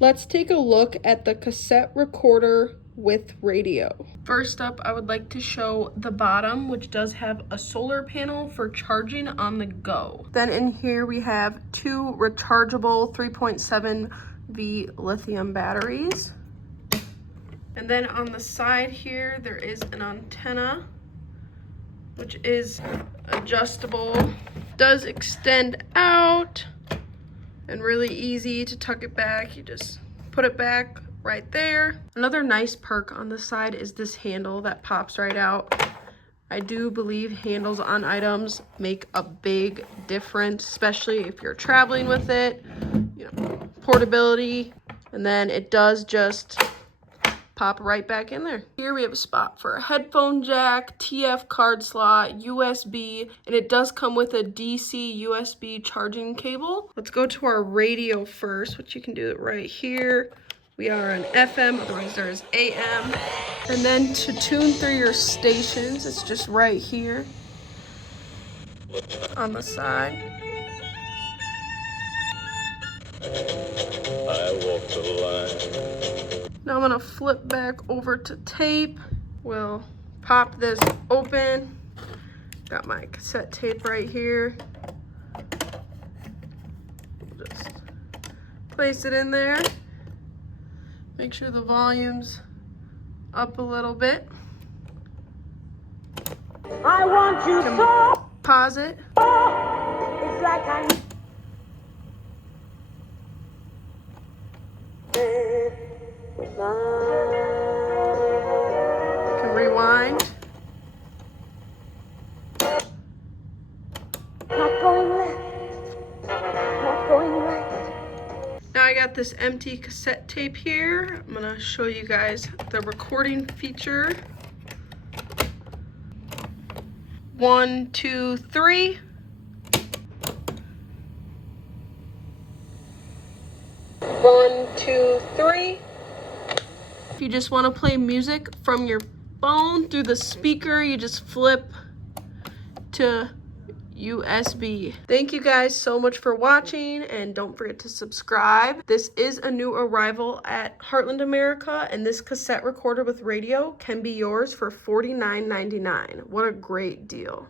Let's take a look at the cassette recorder with radio. First up, I would like to show the bottom, which does have a solar panel for charging on the go. Then in here we have two rechargeable 3.7V lithium batteries. And then on the side here, there is an antenna, which is adjustable, does extend out, and really easy to tuck it back. You just put it back right there. Another nice perk on the side is this handle that pops right out. I do believe handles on items make a big difference, especially if you're traveling with it, you know, portability, and then it does just pop right back in there. Here we have a spot for a headphone jack, TF card slot, USB, and it does come with a DC USB charging cable. Let's go to our radio first, which you can do it right here. We are on FM, otherwise there's AM. And then to tune through your stations, it's just right here on the side. I walk the line. Now I'm gonna flip back over to tape. We'll pop this open. Got my cassette tape right here. We'll just place it in there. Make sure the volume's up a little bit. I want you so. Pause it. It's like I can rewind. Not going left, not going right. Now I got this empty cassette tape here. I'm gonna show you guys the recording feature. 1, 2, 3. 1, 2, 3. If you just want to play music from your phone through the speaker, you just flip to USB. Thank you guys so much for watching, and don't forget to subscribe. This is a new arrival at Heartland America, and this cassette recorder with radio can be yours for $49.99. What a great deal.